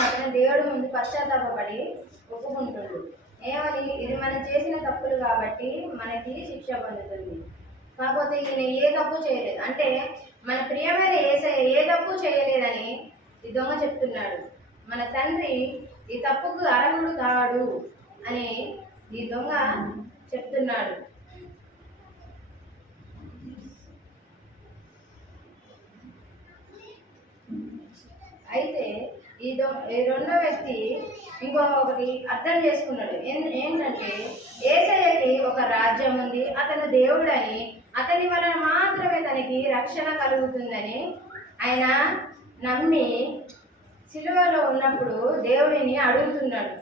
మాత్రం దేవుడు ముందు పశ్చాత్తాపడి ఒప్పుకుంటున్నాడు. ఏమని? ఇది మనం చేసిన తప్పులు కాబట్టి మనకి శిక్ష పొందుతుంది. కాకపోతే ఈయన ఏ తప్పు చేయలేదు, అంటే మన ప్రియమైన యేసయ్య ఏ తప్పు చేయలేదని ఈ దొంగ చెప్తున్నాడు. మన తండ్రి ఈ తప్పుకు అర్హుడు కాడు అని ఈ దొంగ చెప్తున్నాడు. అయితే ఈ రెండో వ్యక్తి ఇంకొకటి అర్థం చేసుకున్నాడు. ఏంటంటే యేసయ్యకి ఒక రాజ్యం ఉంది, అతను దేవుడని, అతని వలన మాత్రమే తనకి రక్షణ కలుగుతుందని ఆయన నమ్మి సిలువలో ఉన్నప్పుడు దేవుడిని అడుగుతున్నాడు.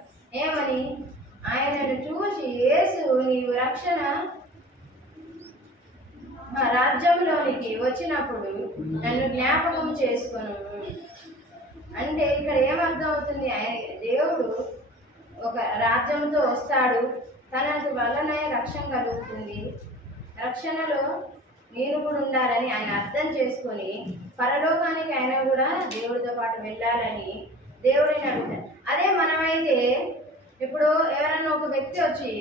ఏమని? ఆయనను చూసి, యేసు నీవు రక్షణ రాజ్యంలోనికి వచ్చినప్పుడు నన్ను జ్ఞాపకం చేసుకొను అంటే ఇక్కడ ఏమర్థం అవుతుంది? ఆయన దేవుడు ఒక రాజ్యంతో వస్తాడు, తన వలనే రక్షణ కలుగుతుంది, రక్షణలో నేను కూడా ఉండాలని ఆయన అర్థం చేసుకొని పరలోకానికి ఆయన కూడా దేవుడితో పాటు వెళ్ళాలని దేవుడిని అడుగుతాడు. అదే మనమైతే ఇప్పుడు ఎవరైనా ఒక వ్యక్తి వచ్చి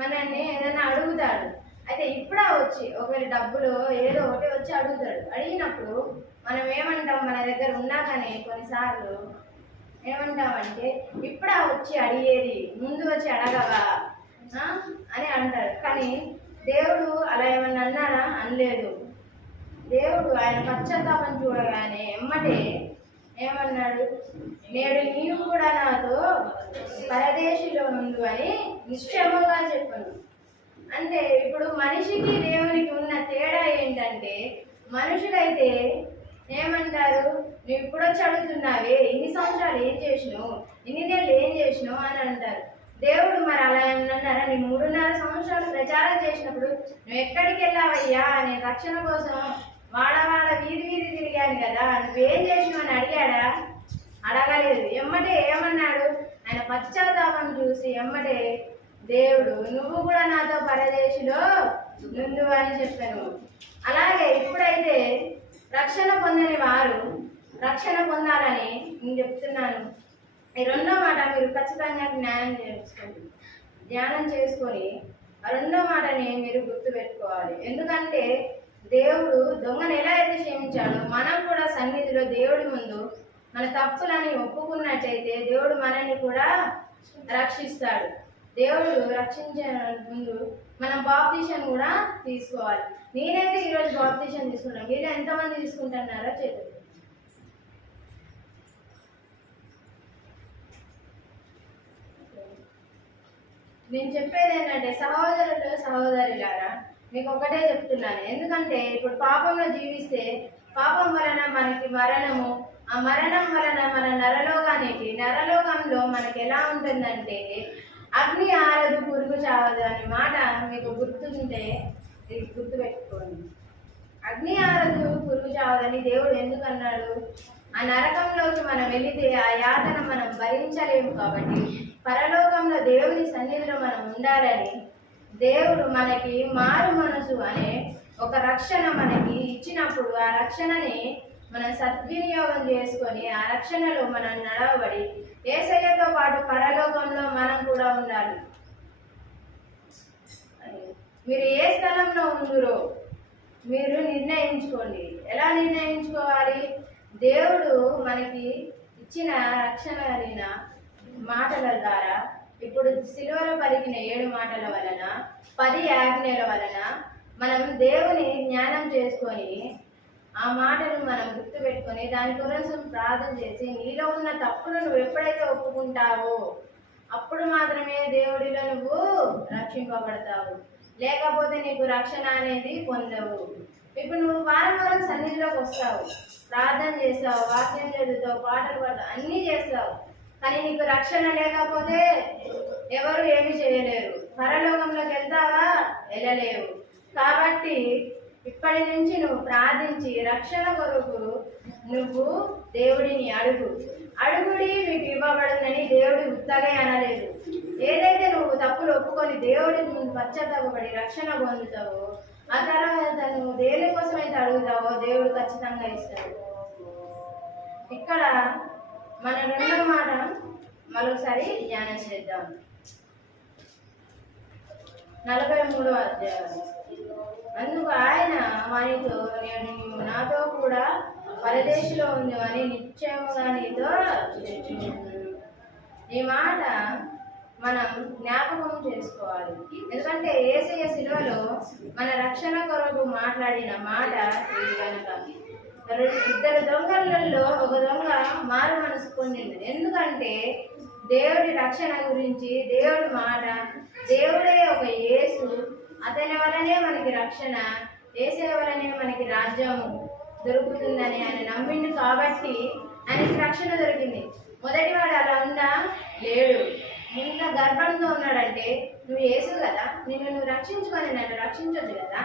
మనల్ని ఏదైనా అడుగుతాడు, అయితే ఇప్పుడా వచ్చి ఒకవేళ డబ్బులు ఏదో ఒకటి వచ్చి అడుగుతాడు. అడిగినప్పుడు మనం ఏమంటాం? మన దగ్గర ఉన్నాకనే కొన్నిసార్లు ఏమంటామంటే ఇప్పుడా వచ్చి అడిగేది, ముందు వచ్చి అడగవా అని అంటారు. కానీ దేవుడు అలా ఏమన్నా అన్నారా? అనలేదు. దేవుడు ఆయన పశ్చాత్తాపం చూడగానే ఎమ్మటే ఏమన్నాడు? నేడు నీవు కూడా నాతో పరదేశిలో ఉండు అని నిశ్చయముగా చెప్పను. అంటే ఇప్పుడు మనిషికి దేవునికి ఉన్న తేడా ఏంటంటే, మనుషులైతే ఏమంటారు? నువ్వు ఇప్పుడు వచ్చి అడుగుతున్నావే, ఇన్ని సంవత్సరాలు ఏం చేసినావు, ఇన్ని నెలలు ఏం చేసినావు అని అంటారు. దేవుడు మరి అలా ఏమన్నారా? నీ 3.5 సంవత్సరాలు ప్రచారం చేసినప్పుడు నువ్వు ఎక్కడికి వెళ్ళావయ్యా, నేను రక్షణ కోసం వాడవాడ వీధి వీధి తిరిగాను కదా, నువ్వేం చేసినావు అని అడిగాడా? అడగలేదు. ఎమ్మటే ఏమన్నాడు? ఆయన పశ్చాత్తాపం చూసి ఎమ్మటే దేవుడు నువ్వు కూడా నాతో పరదేశిలో నుండు అని చెప్పాను. అలాగే ఇప్పుడైతే రక్షణ పొందని వారు రక్షణ పొందాలని నేను చెప్తున్నాను. ఈ రెండో మాట మీరు ఖచ్చితంగా ధ్యానం చేసుకొని ఆ రెండో మాటని మీరు గుర్తుపెట్టుకోవాలి. ఎందుకంటే దేవుడు దొంగను ఎలా అయితే క్షమించాడో, మనం కూడా సన్నిధిలో దేవుడి ముందు మన తప్పులని ఒప్పుకున్నట్టయితే దేవుడు మనల్ని కూడా రక్షిస్తాడు. దేవుడు రక్షించే ముందు మనం బాప్టిషన్ కూడా తీసుకోవాలి. నేనైతే ఈరోజు బాప్టిషన్ తీసుకున్నాను. మీరు ఎంతమంది తీసుకుంటున్నారో చేతులు. నేను చెప్పేది ఏంటంటే సహోదరులు సహోదరులారా, మీకు ఒకటే చెప్తున్నాను. ఎందుకంటే ఇప్పుడు పాపంలో జీవిస్తే పాపం వలన మనకి మరణము, ఆ మరణం వలన మన నరలోకంలో మనకి ఎలా ఉంటుందంటే అగ్ని ఆరదు పురుగు చావదు అనే మాట మీకు గుర్తుంటే ఇది గుర్తుపెట్టుకోండి. అగ్ని ఆరదు పురుగు చావదని దేవుడు ఎందుకు అన్నాడు? ఆ నరకంలోకి మనం వెళితే ఆ యాతన మనం భరించలేము కాబట్టి పరలోకంలో దేవుని సన్నిధిలో మనం ఉండాలని దేవుడు మనకి మారు మనసు అనే ఒక రక్షణ మనకి ఇచ్చినప్పుడు ఆ రక్షణని మనం సద్వినియోగం చేసుకొని ఆ రక్షణలో మనం నడవబడి యేసయ్యతో పాటు పరలోకంలో మనం కూడా ఉండాలి. మీరు ఏ స్థలంలో ఉండురో మీరు నిర్ణయించుకోండి. ఎలా నిర్ణయించుకోవాలి? దేవుడు మనకి ఇచ్చిన రక్షణ అయిన మాటల ద్వారా, ఇప్పుడు సిలువలో పలికిన 7 మాటల వలన, 10 ఆజ్ఞల వలన మనం దేవుని జ్ఞానం చేసుకొని ఆ మాటను మనం గుర్తుపెట్టుకొని దాని కోసం ప్రార్థన చేసి నీలో ఉన్న తప్పును నువ్వు ఎప్పుడైతే ఒప్పుకుంటావో అప్పుడు మాత్రమే దేవుడిలో నువ్వు రక్షింపబడతావు. లేకపోతే నీకు రక్షణ అనేది పొందవు. ఇప్పుడు నువ్వు వారం సన్నిధిలోకి వస్తావు, ప్రార్థన చేస్తావు, వాక్యం చదువుతావు, పాటలు పాడతావు, అన్నీ చేస్తావు. కానీ నీకు రక్షణ లేకపోతే ఎవరు ఏమి చేయలేరు. పరలోకంలోకి వెళ్తావా? వెళ్ళలేవు. కాబట్టి ఇప్పటి నుంచి నువ్వు ప్రార్థించి రక్షణ కొరకు నువ్వు దేవుడిని అడుగుడి మీకు ఇవ్వబడుతుందని దేవుడు ఉత్తగా అనలేదు. ఏదైతే నువ్వు తప్పులు ఒప్పుకొని దేవుడి ముందు పశ్చాత్తాపడి రక్షణ పొందుతావో ఆ తర్వాత నువ్వు దేని కోసం అయితే అడుగుతావో దేవుడు ఖచ్చితంగా ఇస్తాడు. ఇక్కడ మన రెండో మాట మరొకసారి ధ్యానం చేద్దాం. 43వ అధ్యాయం. అందుకు ఆయన వానితో, నేను నీవు నాతో కూడా పరదేశంలో ఉందని నిశ్చయముగా నీతో చెప్పుచున్నాను. ఈ మాట మనం జ్ఞాపకం చేసుకోవాలి. ఎందుకంటే యేసయ్య శిలువలో మన రక్షణ కొరకు మాట్లాడిన మాట ఇది కనుక. ఇద్దరు దొంగలలో ఒక దొంగ మారు మనసు పొందింది. ఎందుకంటే దేవుడి రక్షణ గురించి, దేవుడి మాట, దేవుడే ఒక యేసు, అతని వలనే మనకి రక్షణ, యేసయ్య వలనే మనకి రాజ్యము దొరుకుతుందని ఆయన నమ్మిండు కాబట్టి ఆయనకి రక్షణ దొరికింది. మొదటివాడు అలా ఉందా? లేడు. ఇంకా గర్భంతో ఉన్నాడంటే నువ్వు యేసు కదా, నువ్వు రక్షించుకొని నన్ను రక్షించొద్దు కదా,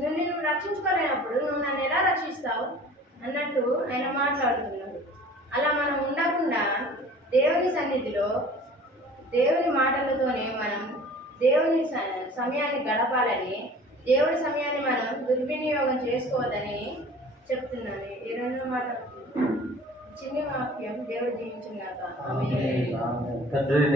నిన్ను రక్షించుకోలేనప్పుడు నువ్వు నన్ను ఎలా రక్షిస్తావు అన్నట్టు ఆయన మాట్లాడుతున్నాడు. అలా మనం ఉండకుండా దేవుని సన్నిధిలో దేవుని మాటలతోనే మనం దేవుని సమయాన్ని గడపాలని, దేవుడి సమయాన్ని మనం దుర్వినియోగం చేసుకోవద్దని చెప్తున్నాను. ఈ రెండో మాట చిన్న వాక్యం దేవుడు దీవించుగాక. ఆమేన్.